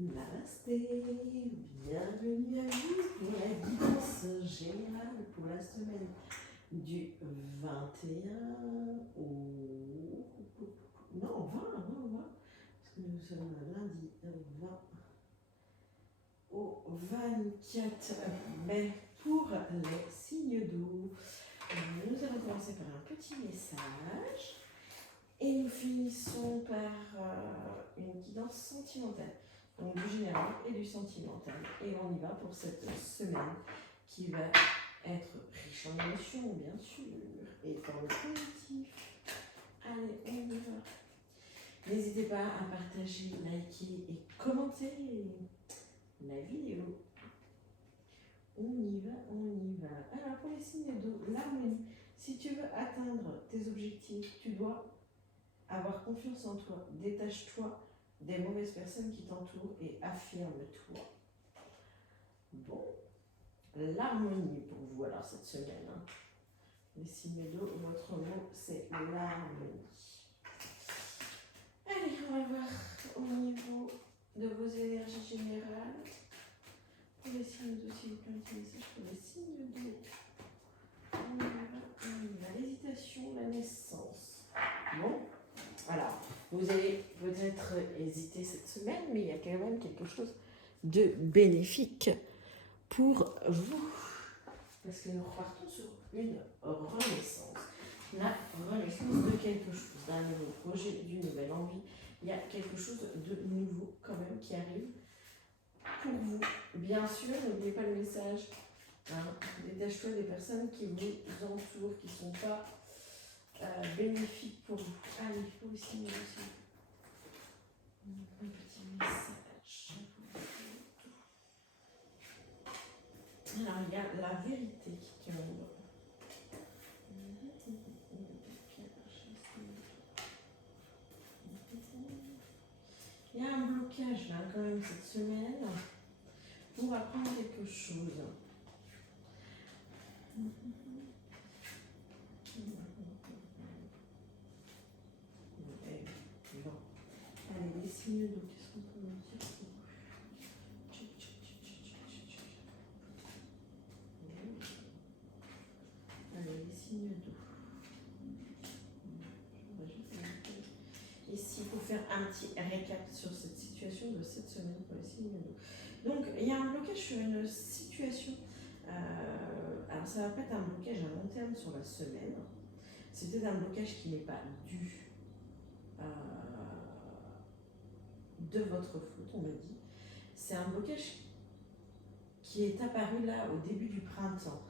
Namasté, bienvenue à vous pour la guidance générale pour la semaine du 21 au... Non, 20, parce que nous sommes lundi 20 au 24 mai pour les signes d'eau. Nous allons commencer par un petit message et nous finissons par une guidance sentimentale. Donc du général et du sentimental. Et on y va pour cette semaine qui va être riche en émotions, bien sûr, et dans le positif. Allez, on y va. N'hésitez pas à partager, liker et commenter la vidéo. On y va, on y va. Alors pour les signes d'eau, l'harmonie. Si tu veux atteindre tes objectifs, tu dois avoir confiance en toi. Détache-toi des mauvaises personnes qui t'entourent et affirme-toi. Bon, l'harmonie pour vous alors cette semaine. Les signes d'eau, votre mot c'est l'harmonie. Allez, on va voir au niveau de vos énergies générales. Pour les signes d'eau, s'il vous plaît, un petit message pour les signes d'eau. On y va. L'hésitation, la naissance. Bon. Alors, vous allez peut-être hésiter cette semaine, mais il y a quand même quelque chose de bénéfique pour vous. Parce que nous repartons sur une renaissance. La renaissance de quelque chose, d'un nouveau projet, d'une nouvelle envie. Il y a quelque chose de nouveau quand même qui arrive pour vous. Bien sûr, n'oubliez pas le message. Détache-toi des personnes qui vous entourent, qui ne sont pas... bénéfique pour vous. Allez, il faut aussi un petit message. Alors, il y a la vérité qui tombe. Il y a un blocage là quand même cette semaine pour apprendre quelque chose. Allez, les signes d'eau, qu'est-ce qu'on peut en dire? Allez, les signes d'eau. Ici, pour faire un petit récap sur cette situation de cette semaine pour les signes d'eau. Donc, il y a un blocage sur une situation. Alors, ça va pas être un blocage à long terme sur la semaine. C'est peut-être un blocage qui n'est pas dû de votre faute, on me dit. C'est un blocage qui est apparu là au début du printemps.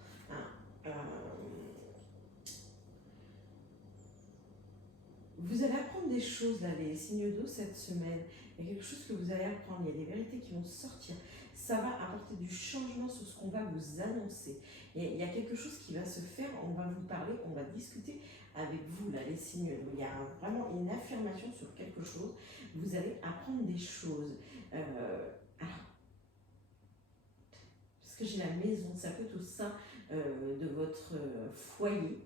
Vous allez apprendre des choses là, les signes d'eau cette semaine. Il y a quelque chose que vous allez apprendre, il y a des vérités qui vont sortir. Ça va apporter du changement sur ce qu'on va vous annoncer. Et il y a quelque chose qui va se faire, on va vous parler, on va discuter avec vous là, les signes d'eau. Il y a vraiment une affirmation sur quelque chose. Vous allez apprendre des choses. Alors, parce que j'ai la maison, ça peut être au sein de votre foyer.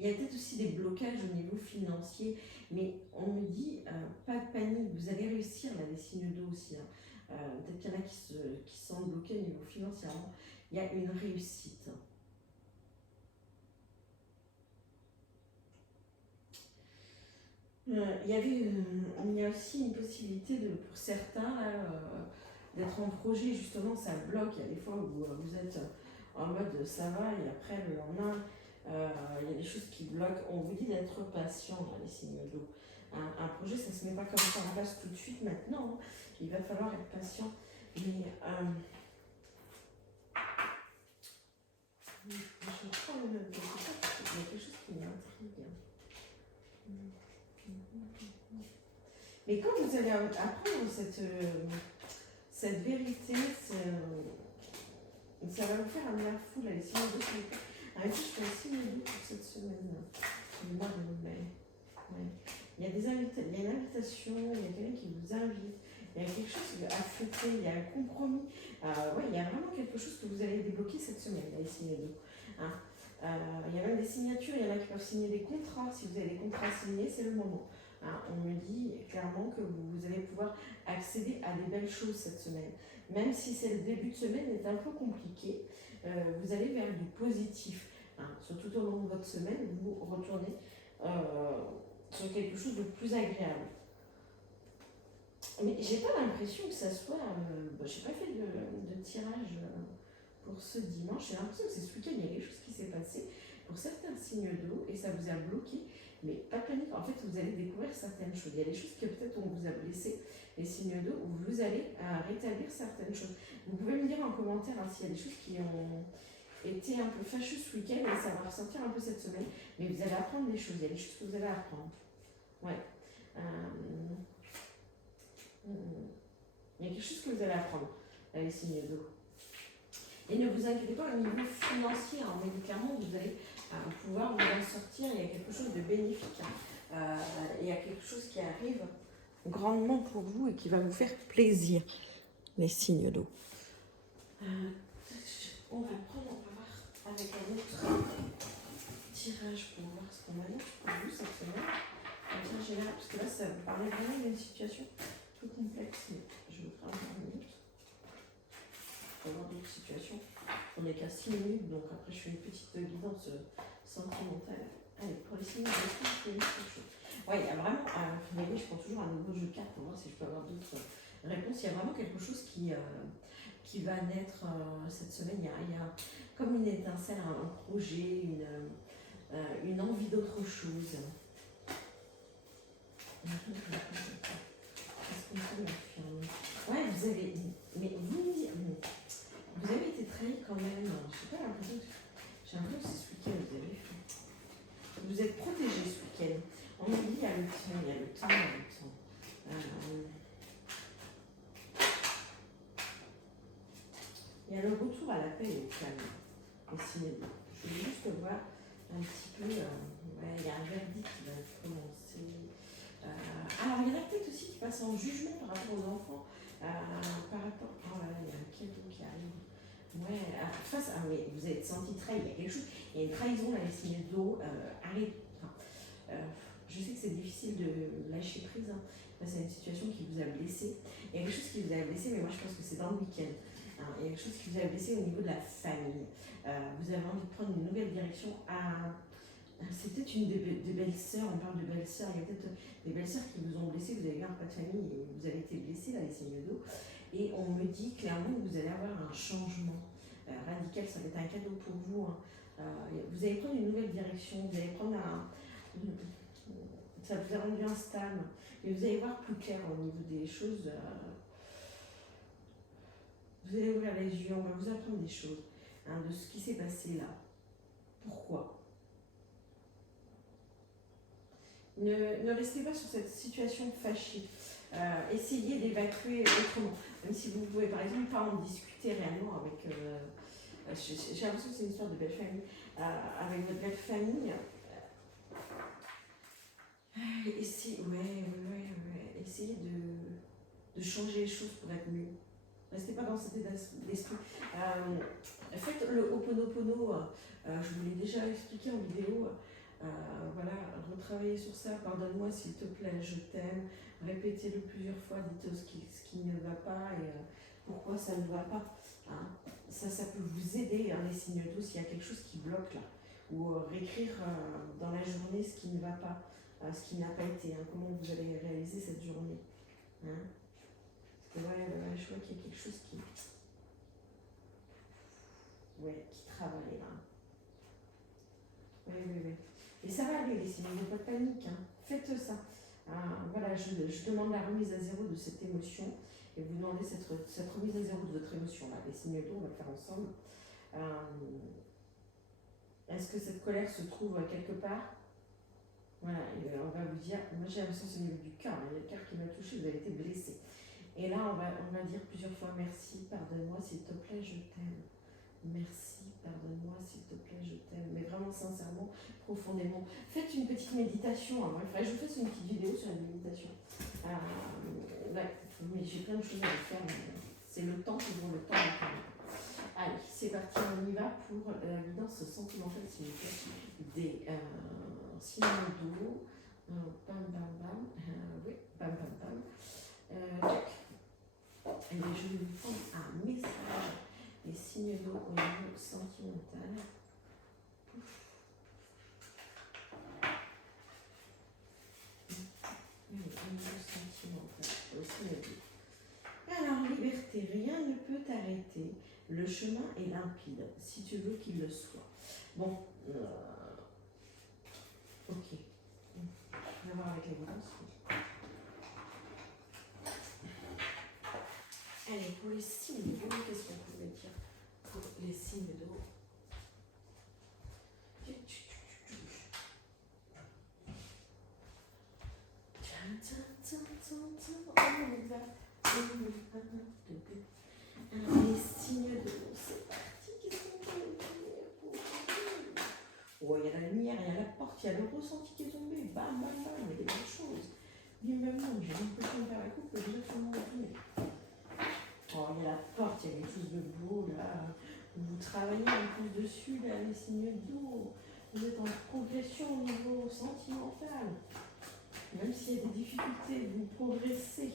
Il y a peut-être aussi des blocages au niveau financier, mais on me dit, pas de panique, vous allez réussir là, les signes d'eau aussi. Peut-être qu'il y en a qui sont bloqués au niveau financièrement. Il y a une réussite. Il y a aussi une possibilité pour certains d'être en projet, justement ça bloque. Il y a des fois où vous êtes en mode ça va et après le lendemain il y a des choses qui bloquent. On vous dit d'être patient, les signes d'eau. Un projet, ça ne se met pas comme ça en place tout de suite maintenant. Il va falloir être patient. Mais je prends une note de ça parce qu'il y a quelque chose qui m'intrigue. Mais quand vous allez apprendre cette vérité, ça va vous faire un bien fou, là, les signes d'eau. Je fais un signe d'eau pour cette semaine, le mois de mai. Ouais. Il y a une invitation, il y a quelqu'un qui vous invite, il y a quelque chose à fêter, il y a un compromis. Il y a vraiment quelque chose que vous allez débloquer cette semaine, là, les signes d'eau. Il y a même des signatures, il y en a qui peuvent signer des contrats. Si vous avez des contrats signés, c'est le moment. Hein, on me dit clairement que vous allez pouvoir accéder à des belles choses cette semaine. Même si c'est le début de semaine est un peu compliqué, vous allez vers du positif. Hein, surtout au long de votre semaine, vous retournez sur quelque chose de plus agréable. Mais j'ai pas l'impression que ça soit. J'ai pas fait de tirage pour ce dimanche. J'ai l'impression que c'est ce week-end, il y a quelque chose qui s'est passé pour certains signes d'eau et ça vous a bloqué. Mais pas de panique, en fait, vous allez découvrir certaines choses. Il y a des choses que peut-être on vous a blessé, les signes d'eau, où vous allez rétablir certaines choses. Vous pouvez me dire en commentaire hein, s'il y a des choses qui ont été un peu fâcheuses ce week-end et ça va ressortir un peu cette semaine. Mais vous allez apprendre des choses, il y a des choses que vous allez apprendre. Ouais. Il y a quelque chose que vous allez apprendre, les signes d'eau. Et ne vous inquiétez pas, au niveau financier, hein, médicalement, vous allez pouvoir vous en sortir. Il y a quelque chose de bénéfique. Hein. Il y a quelque chose qui arrive grandement pour vous et qui va vous faire plaisir, les signes d'eau. On va voir avec un autre tirage pour voir ce qu'on va mettre pour vous cette semaine. Général, parce que là, ça me parlait vraiment d'une situation peu complexe, mais je vous ferai encore une minute. On va voir d'autres situations. On n'est qu'à 6 minutes, donc après je fais une petite guidance sentimentale. Allez, pour les 6 minutes, je fais quelque chose. Ouais, il y a vraiment, vous voyez, je prends toujours un nouveau jeu de cartes pour voir si je peux avoir d'autres réponses. Il y a vraiment quelque chose qui va naître cette semaine. Il y a comme une étincelle, un projet, une envie d'autre chose. Ouais, vous avez. Mais vous avez été trahi quand même. Je n'ai pas l'impression que. J'ai l'impression que c'est ce week-end que vous avez fait. Vous êtes protégé ce week-end. On me dit il y a le temps, il y a le temps, il y a le temps. Il y a le retour à la paix et au calme. Et je vais juste voir un petit peu. Ouais, il y a un verdict qui va commencer. Alors, il y en a peut-être aussi qui passent en jugement par rapport aux enfants. Par rapport. Oh là là, il y a un cadeau qui arrive. Ouais, face à. Oui, vous êtes senti trahi. Il y a quelque chose. Il y a une trahison là, les signes d'eau. Arrête. Je sais que c'est difficile de lâcher prise. Hein. C'est une situation qui vous a blessé. Il y a quelque chose qui vous a blessé, mais moi je pense que c'est dans le week-end. Hein. Il y a quelque chose qui vous a blessé au niveau de la famille. Vous avez envie de prendre une nouvelle direction à. C'est peut-être une des belles-sœurs, on parle de belles-sœurs, il y a peut-être des belles-sœurs qui vous ont blessé, vous avez eu un pas de famille et vous avez été blessé, là, les signes d'eau. Et on me dit clairement que vous allez avoir un changement radical, ça va être un cadeau pour vous. Hein. Vous allez prendre une nouvelle direction, vous allez prendre ça vous a rendu instable, et vous allez voir plus clair au niveau des choses. Vous allez ouvrir les yeux, on va vous apprendre des choses, hein, de ce qui s'est passé là. Pourquoi ? Ne restez pas sur cette situation fâchée. Essayez d'évacuer autrement. Même si vous ne pouvez par exemple pas en discuter réellement avec. J'ai l'impression que c'est une histoire de belle famille. Avec votre belle famille. Essayez de changer les choses pour être mieux. Restez pas dans cet état d'esprit. Faites le Ho'oponopono. Je vous l'ai déjà expliqué en vidéo. Voilà, retravaillez sur ça. Pardonne-moi s'il te plaît, je t'aime. Répétez-le plusieurs fois. Dites ce qui ne va pas et pourquoi ça ne va pas. Hein. Ça peut vous aider, hein, les signes d'eau, s'il y a quelque chose qui bloque là. Ou réécrire dans la journée ce qui ne va pas, ce qui n'a pas été. Hein, comment vous allez réaliser cette journée. Hein. Je vois qu'il y a quelque chose qui travaille là. Oui. Et ça va aller, les signes, pas de panique. Hein. Faites ça. Voilà, je demande la remise à zéro de cette émotion. Et vous demandez cette remise à zéro de votre émotion là. Les signes d'eau, on va le faire ensemble. Est-ce que cette colère se trouve quelque part? Voilà, et on va vous dire, moi j'ai l'impression que c'est au niveau du cœur, il y a le cœur qui m'a touché, vous avez été blessé. Et là, on va dire plusieurs fois merci, pardonne-moi, s'il te plaît, je t'aime. Merci, pardonne-moi, s'il te plaît, je t'aime. Mais vraiment, sincèrement, profondément. Faites une petite méditation. Hein. Il faudrait que je fasse une petite vidéo sur la méditation. Mais j'ai plein de choses à faire. C'est le temps, toujours le temps. Allez, c'est parti, on y va pour la guidance sentimentale, s'il vous plaît, des signes d'eau. Bam, bam, bam. Oui, bam, bam, bam. Tac. Et bien, je vais vous prendre un message, les signes d'eau au niveau sentimental. Au niveau sentimental, au signe d'eau. Alors, liberté, rien ne peut t'arrêter. Le chemin est limpide, si tu veux qu'il le soit. Bon, ok. Je vais voir avec la guidance. Allez, pour les signes d'eau, qu'est-ce qu'on pouvait dire pour les signes d'eau? Alors, les signes d'eau, c'est parti. Qu'est-ce qu'on peut dire? Oh, il y a la lumière, il y a la porte, il y a le ressenti qui est tombé. Bam, bam, bam, il y a des belles choses. Lui-même, non, j'ai l'impression de faire la coupe, déjà tout le monde est. Oh, il y a la porte, il y a quelque chose de beau là. Vous travaillez un peu dessus, là, les signes d'eau. Vous êtes en progression au niveau sentimental. Même s'il y a des difficultés, vous progressez.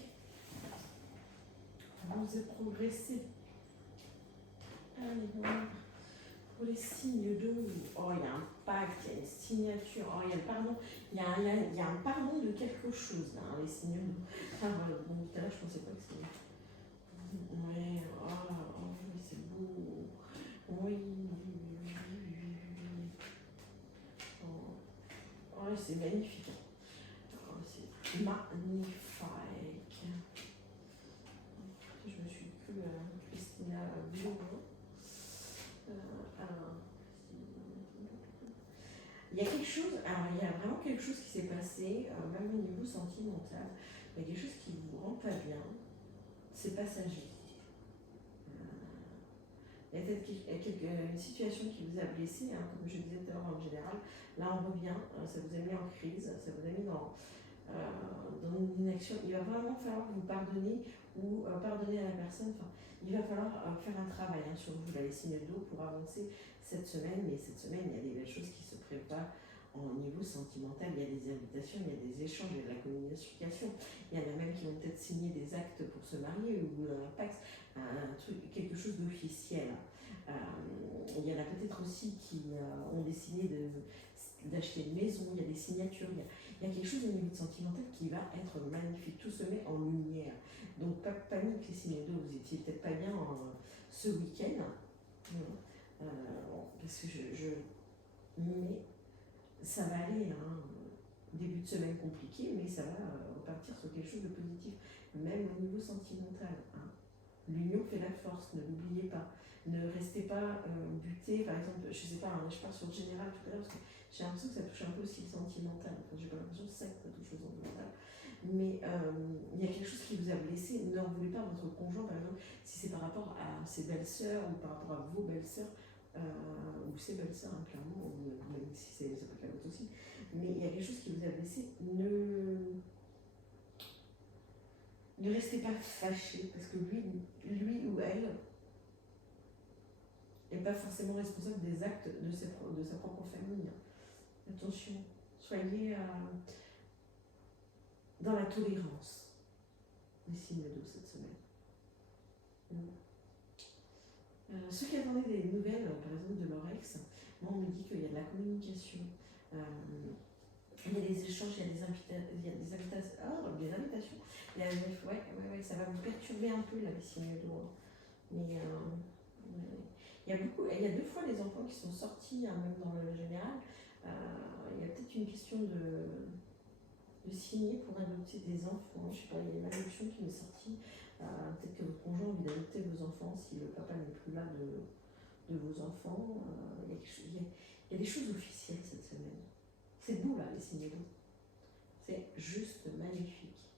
Vous êtes progressé. Allez, voilà. Pour les signes d'eau, oh, il y a un pacte, il y a une signature. Oh, il y a le pardon. Il y a un pardon de quelque chose, là, hein, les signes d'eau. Ah, voilà. Bon, tout à l'heure, je pensais pas que c'était. Ouais, oh, oh, oui, c'est beau. Oui. Oh, oh c'est magnifique. Oh, c'est magnifique. Je me suis cru Christina Biron. Alors, il y a quelque chose, alors il y a vraiment quelque chose qui s'est passé, même au niveau sentimental. Il y a quelque chose qui vous rend pas bien. C'est passager. Il y a peut-être une situation qui vous a blessé, hein, comme je disais tout à l'heure en général. Là, on revient, ça vous a mis en crise, ça vous a mis dans une inaction. Il va vraiment falloir que vous pardonner ou pardonner à la personne. Enfin, il va falloir faire un travail sur vous, là, les signes d'eau, pour avancer cette semaine. Mais cette semaine, il y a des belles choses qui se préparent au niveau sentimental. Il y a des invitations, il y a des échanges, il y a de la communication. Il y en a même qui vont peut-être signer des actes pour se marier ou un pacte, un truc, quelque chose d'officiel. Il y en a peut-être aussi qui ont décidé d'acheter une maison, il y a des signatures, il y a quelque chose au niveau sentimental qui va être magnifique, tout se met en lumière. Donc pas de panique les signes d'eau, vous étiez peut-être pas bien ce week-end, parce que mais ça va aller, hein. Début de semaine compliqué, mais ça va repartir sur quelque chose de positif, même au niveau sentimental. Hein. L'union fait la force, ne l'oubliez pas. Ne restez pas buté, par exemple, je sais pas, hein, je pars sur le général tout à l'heure, parce que j'ai l'impression que ça touche un peu aussi le sentimental. Enfin, j'ai pas l'impression que ça touche le sentimental. Mais il y a quelque chose qui vous a blessé. Ne voulez pas votre conjoint, par exemple, si c'est par rapport à ses belles-sœurs ou par rapport à vos belles-sœurs, ou ses belles-sœurs, hein, clairement, ou même si ça peut être la vôtre aussi. Mais il y a quelque chose qui vous a blessé. Ne restez pas fâché, parce que lui ou elle n'est pas forcément responsable des actes de sa propre famille. Attention, soyez dans la tolérance. Les signes d'eau cette semaine. Ceux qui attendaient des nouvelles, par exemple de leur ex, moi on me dit qu'il y a de la communication, il y a des échanges, il y a des invitations. Ouais, ça va vous perturber un peu là, les signes d'eau. Mais il y a deux fois les enfants qui sont sortis, hein, même dans le général. Il y a peut-être une question de signer pour adopter des enfants. Je sais pas, il y a une adoption qui est sortie. Peut-être que votre conjoint a envie d'adopter vos enfants si le papa n'est plus là de vos enfants. Il y a des choses officielles cette semaine. C'est beau là, les signes d'eau. C'est juste magnifique.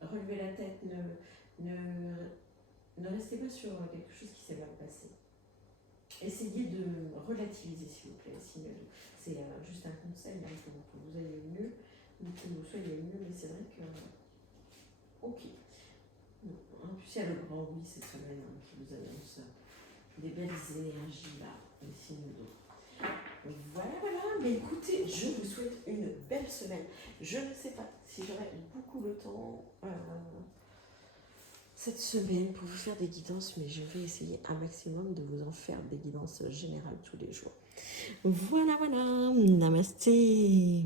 Relevez la tête, ne restez pas sur quelque chose qui s'est mal passé. Essayez de relativiser, s'il vous plaît, les signes d'eau. C'est juste un conseil hein, pour que vous ayez mieux, que vous soyez mieux, mais c'est vrai que. Ok. En plus, il y a le grand oui cette semaine hein, qui vous annonce des belles énergies là, les signes d'eau. Voilà, voilà. Mais écoutez, je vous souhaite une belle semaine. Je ne sais pas si j'aurai beaucoup le temps cette semaine pour vous faire des guidances, mais je vais essayer un maximum de vous en faire des guidances générales tous les jours. Voilà, voilà. Namasté.